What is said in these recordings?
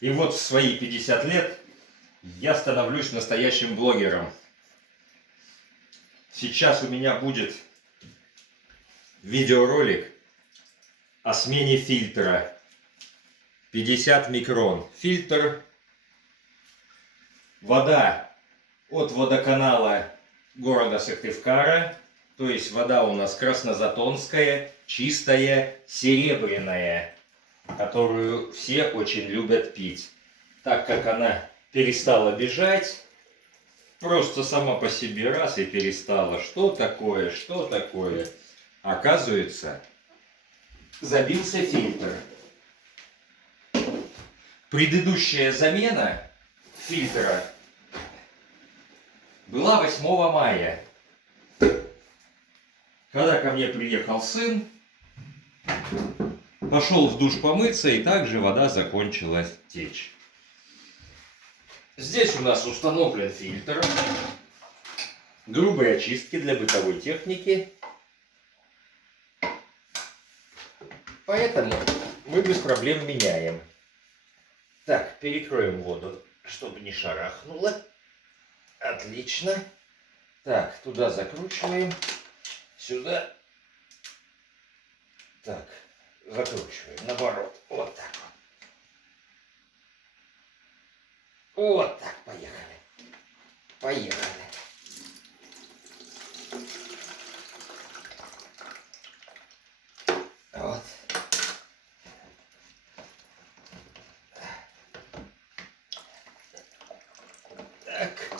И вот в свои 50 лет я становлюсь настоящим блогером. Сейчас у меня будет видеоролик о смене фильтра. 50 микрон. Фильтр. Вода от водоканала города Сыктывкара. То есть вода у нас краснозатонская, чистая, серебряная, которую все очень любят пить. Так как она перестала бежать, просто сама по себе раз и перестала. Что такое, что такое? Оказывается, забился фильтр. Предыдущая замена фильтра была 8 мая. Когда ко мне приехал сын, пошел в душ помыться, и также вода закончила течь. Здесь у нас установлен фильтр грубой очистки для бытовой техники. Поэтому мы без проблем меняем. Так, перекроем воду, чтобы не шарахнуло. Отлично. Так, туда закручиваем. Сюда. Так, закручиваем. Наоборот. Вот так вот. Вот так, поехали. Поехали. Вот. Так.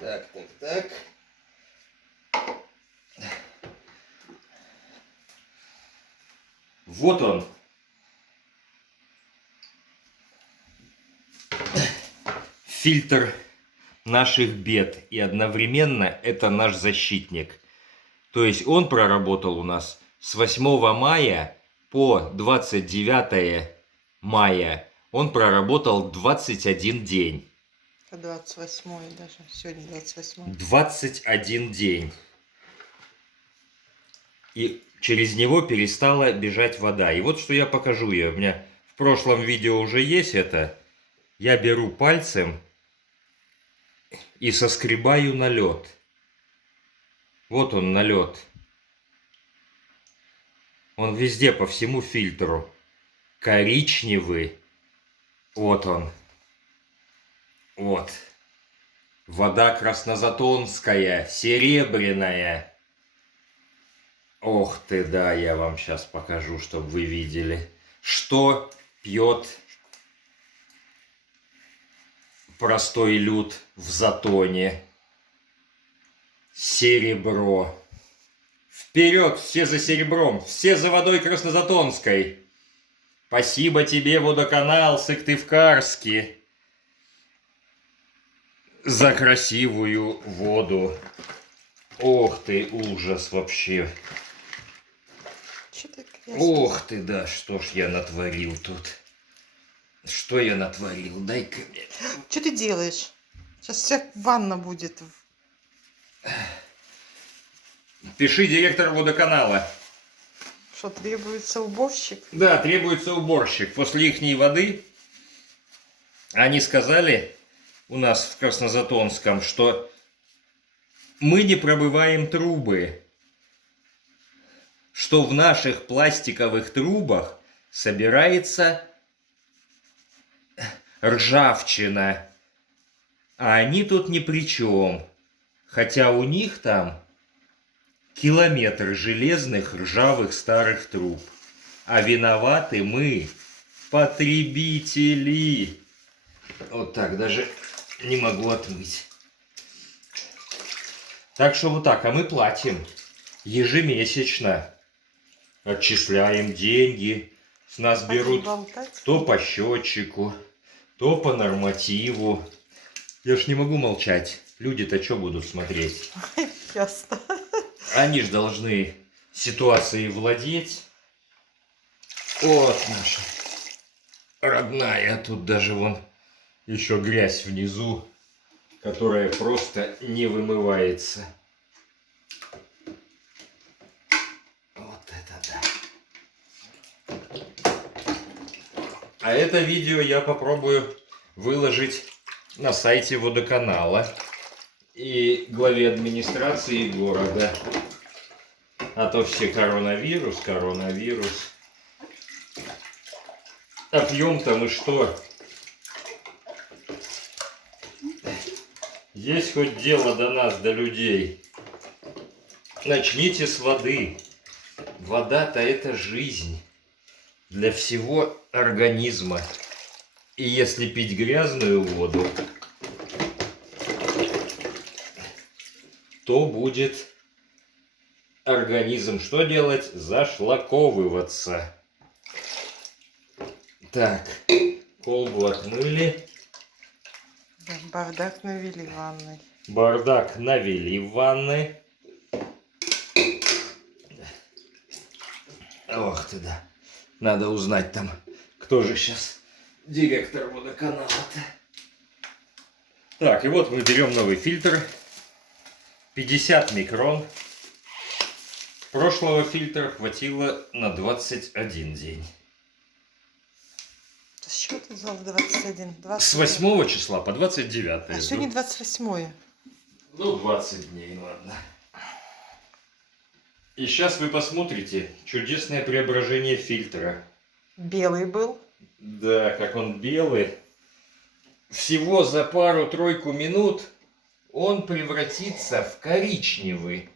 Так, так, так. Вот он. Фильтр наших бед. И одновременно это наш защитник. То есть он проработал у нас с 8 мая по 29 мая. Он проработал 21 день. 28 даже. Сегодня 28. 21 день. И через него перестала бежать вода. И вот что я покажу ее. У меня в прошлом видео уже есть это. Я беру пальцем и соскребаю налет. Вот он налет. Он везде по всему фильтру. Коричневый. Вот он. Вот. Вода краснозатонская, серебряная. Ох ты, да, я вам сейчас покажу, чтобы вы видели, что пьет простой люд в Затоне. Серебро. Вперед, все за серебром, все за водой краснозатонской. Спасибо тебе, водоканал Сыктывкарский, за красивую воду. Ох ты, ужас вообще. Ох ты, да, что ж я натворил тут. Что я натворил? Дай-ка мне. Что ты делаешь? Сейчас вся ванна будет. Пиши директор водоканала. Что, требуется уборщик? Да, требуется уборщик. После ихней воды они сказали у нас в Краснозатонском, что мы не пробиваем трубы, что в наших пластиковых трубах собирается ржавчина, а они тут ни при чем, хотя у них там километр железных ржавых старых труб, а виноваты мы, потребители. Вот так, даже не могу отмыть. Так что вот так, а мы платим ежемесячно. Отчисляем деньги. С нас берут то по счетчику, то по нормативу. Я ж не могу молчать. Люди-то что будут смотреть? Ясно. Они ж должны ситуацией владеть. Вот наша родная. Тут даже вон еще грязь внизу, которая просто не вымывается. Вот это да. А это видео я попробую выложить на сайте водоканала и главе администрации города. А то все коронавирус. А пьем-то мы что? Есть хоть дело до нас, до людей. Начните с воды. Вода-то это жизнь для всего организма. И если пить грязную воду, то будет организм что делать? Зашлаковываться. Так, колбу отмыли. Да, бардак навели в ванной. Бардак навели в ванной. Ох ты да. Надо узнать там, кто же сейчас директор водоканала-то. Так, и вот мы берем новый фильтр. 50 микрон. Прошлого фильтра хватило на 21 день. С чего ты взял 21? 20? С 8 числа по 29. А сегодня 28. Ну, 20 дней, ладно. И сейчас вы посмотрите чудесное преображение фильтра. Белый был. Да, как он белый. Всего за пару-тройку минут он превратится в коричневый.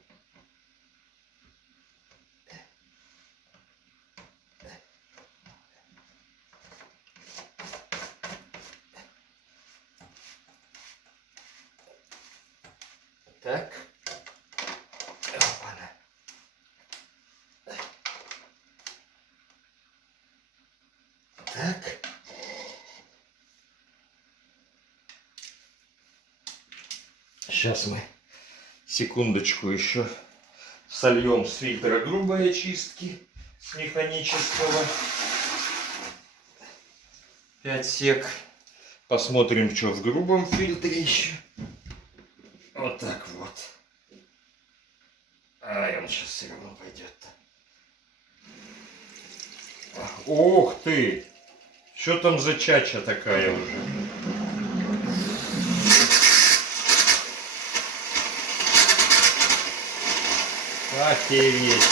Так. Опа-на. Так. Сейчас мы секундочку еще сольем с фильтра грубой очистки, с механического. 5 сек. Посмотрим, что в грубом фильтре еще. Вот так вот. А, он сейчас все равно пойдет-то. Ух ты! Что там за чача такая уже? Охереть.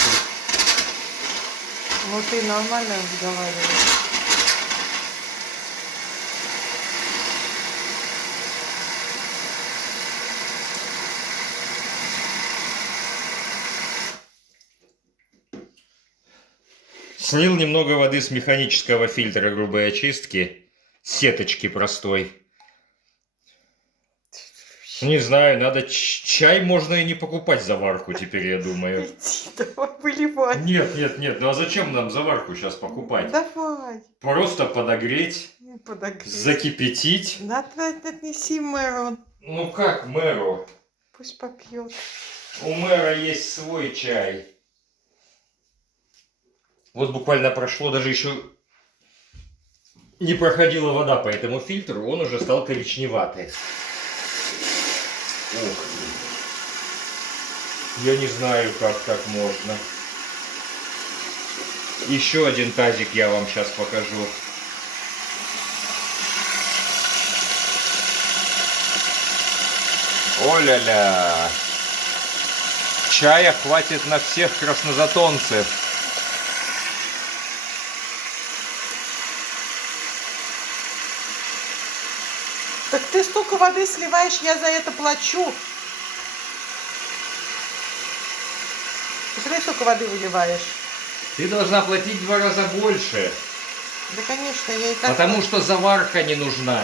Ну ты нормально разговариваешь. Слил немного воды с механического фильтра грубой очистки, сеточки простой. Не знаю, надо чай можно и не покупать заварку теперь, я думаю. Иди, давай выливай. Нет, ну а зачем нам заварку сейчас покупать? Давай. Просто подогреть, Подогреть. закипятить. Надо отнеси мэру. Ну как мэру? Пусть попьет. У мэра есть свой чай. Вот буквально прошло, даже еще не проходила вода по этому фильтру, он уже стал коричневатый. Ух ты. Я не знаю, как так можно. Еще один тазик я вам сейчас покажу. О-ля-ля. Чая хватит на всех краснозатонцев. Так ты столько воды сливаешь, я за это плачу. Посмотри, сколько воды выливаешь. Ты должна платить в 2 раза больше. Да, конечно, я и так... Потому что заварка не нужна.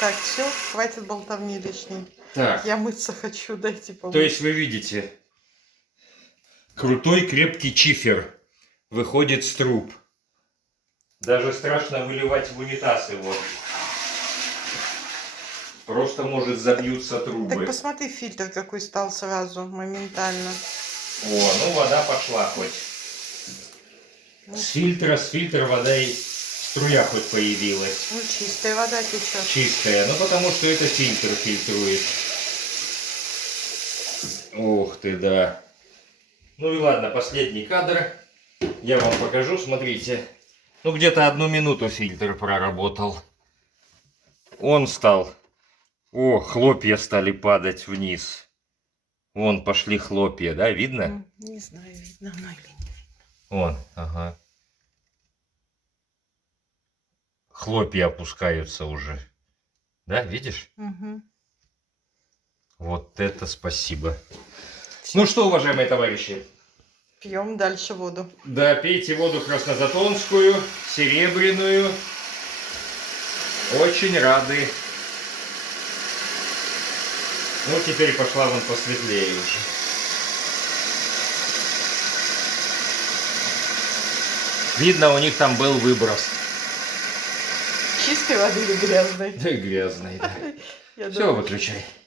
Так, все, хватит болтовни лишней. Так. Я мыться хочу, дайте помочь. То есть вы видите, крутой крепкий чифер выходит с труб. Даже страшно выливать в унитаз его. Просто может забьются трубы. Так посмотри, фильтр какой стал сразу, моментально. О, ну вода пошла хоть. С фильтра вода и струя хоть появилась. Ну, чистая вода течет. Чистая, ну потому что это фильтр фильтрует. Ух ты, да. Ну и ладно, последний кадр. Я вам покажу, смотрите. Ну, где-то 1 минуту фильтр проработал. Он стал. О, хлопья стали падать вниз. Вон пошли хлопья, да, видно? Не знаю, видно оно или нет. Вон, ага. Хлопья опускаются уже. Да, видишь? Угу. Вот это спасибо. Ну что, уважаемые товарищи, Пьем дальше воду. да, пейте воду краснозатонскую, серебряную. Очень рады. Ну, теперь пошла вон посветлее уже. Видно, у них там был выброс. Чистой воды или грязной? Да и грязный, да. Я Все, думаю, выключай.